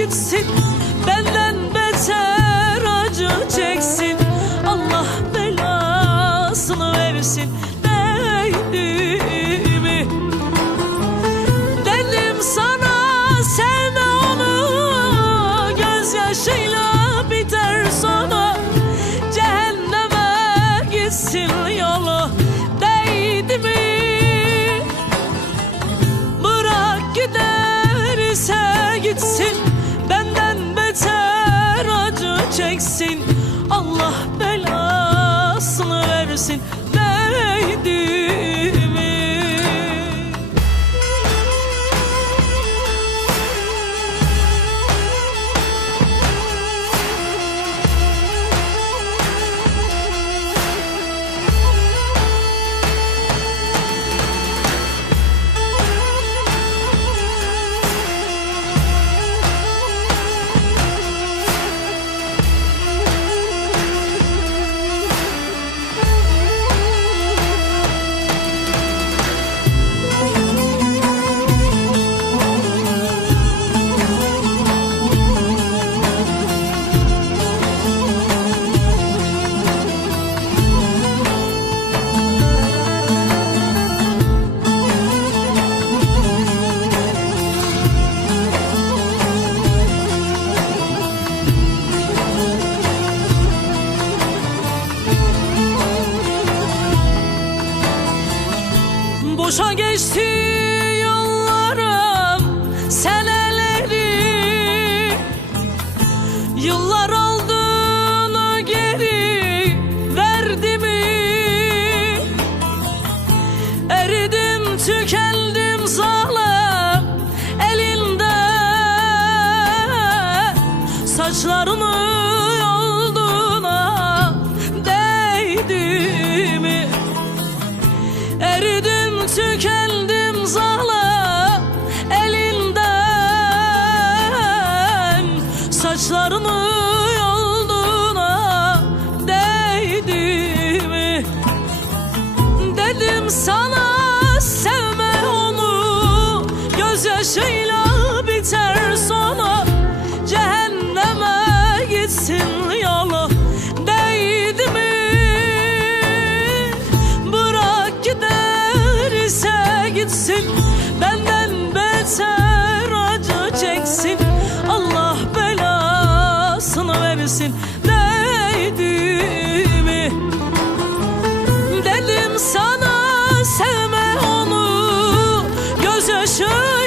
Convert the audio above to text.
gitsin Benden beter acı çeksin Allah belasını versin Değdi mi? Dedim sana sevme onu Gözyaşıyla biter sonu Cehenneme gitsin yolu Değdi mi? İse gitsin acı çeksin. Allah belasını versin Boşa geçti yollarım seneleri Yıllar olduğunu geri verdi mi? Eridim tükendim zalim elinde Saçlarını yolduğuna değdi? Eridim tükendim zalim elinden Saçlarını yolduğuna değdi mi? Dedim sana sevme onu Gözyaşıyla versin Değdi mi? Dedim sana sevme onu Gözyaşıyla